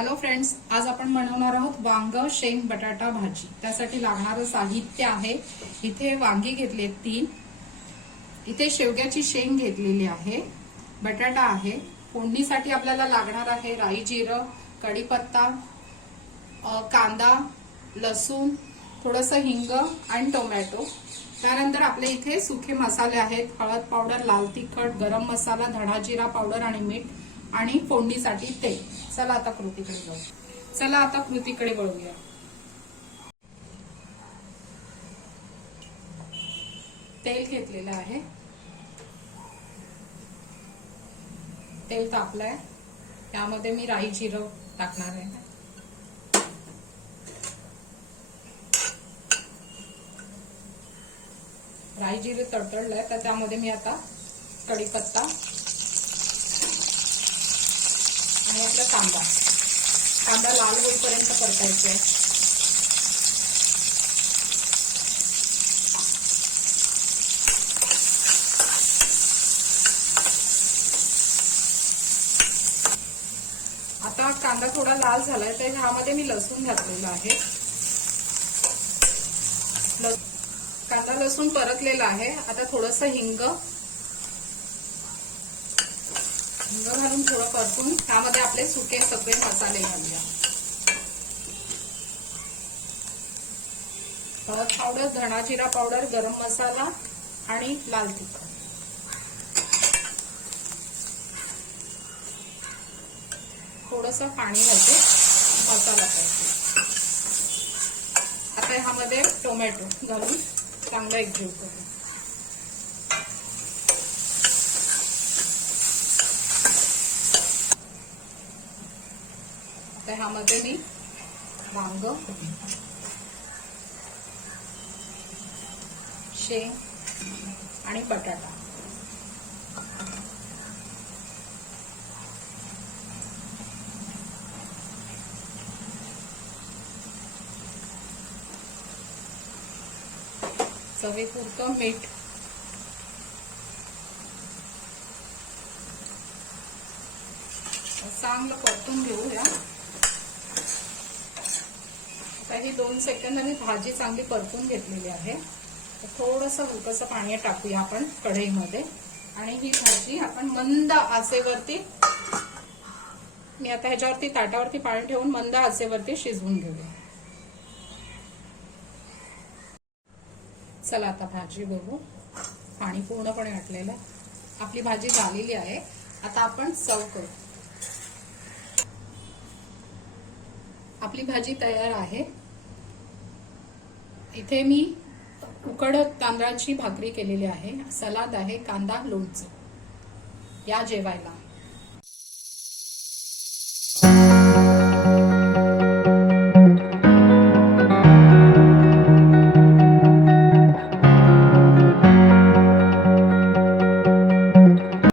Hello friends, आज आपण बनवणार आहोत वांग शेंग बटाटा भाजी। त्यासाठी लागणारं साहित्य आहे, इथे वांगी घेतले 3, इथे शेवग्याची शेंग घेतलेली आहे, बटाटा आहे। फोडणीसाठी आपल्याला लागणार आहे राई जिरं, कढीपत्ता, कांदा, लसूण, थोडंसं हिंग आणि टोमॅटो। त्यानंतर आपल्या इथे सुखे मसाले आहेत, हळद पावडर, लाल तिखट, गरम मसाला, धणा जिरा पावडर आणि मीठ आणि फोडणीसाठी तेल। चला आता कृतीकडे वळूया। तेल घेतलेलं आहे, तेल तापलंय, त्यामध्ये मी राई जिरं टाकणार आहे। राई जिरे तडतडलंय तर त्यामध्ये मी आता कढीपत्ता आणि आपला कांदा लाल होईपर्यंत परतायचा आहे। आता कांदा थोडा लाल झालाय तर ह्यामध्ये मी लसूण घातलेला आहे। कांदा लसूण परतलेला आहे। आता थोडंसं हिंग घालून थोडं परतून त्यामध्ये आपले सुके सगळे मसाले घालूया। हळद पावडर, धणा जिरा पावडर, गरम मसाला आणि लाल तिखट। थोडंसं पाणी घालते मसाला करते। आता ह्यामध्ये टोमॅटो घालून चांगला एकजीव करू। आता ह्यामध्ये मी वांग, शेंग आणि बटाटा चवीपुरतं मीठ, चांगलं परतून घेऊया। आता ही 2 सेकंदांनी भाजी चांगली परतून घेतलेली आहे। थोडंसं हलकंसं पाणी टाकूया आपण कढईमध्ये आणि ही भाजी आपण मंद आचेवरती, मी आता ह्याच्यावरती ताटावरती पाणी ठेवून मंद आचेवरती शिजवून घेऊया। चला आता भाजी बघू, पाणी पूर्णपणे आटलेलं, आपली भाजी झालेली आहे। आता आपण सर्व करू। आपली भाजी तयार आहे। इथे मी उकड तांदळाची भाकरी केलेली आहे, सलाद आहे, कांदा, लोणचं। या जेवायला।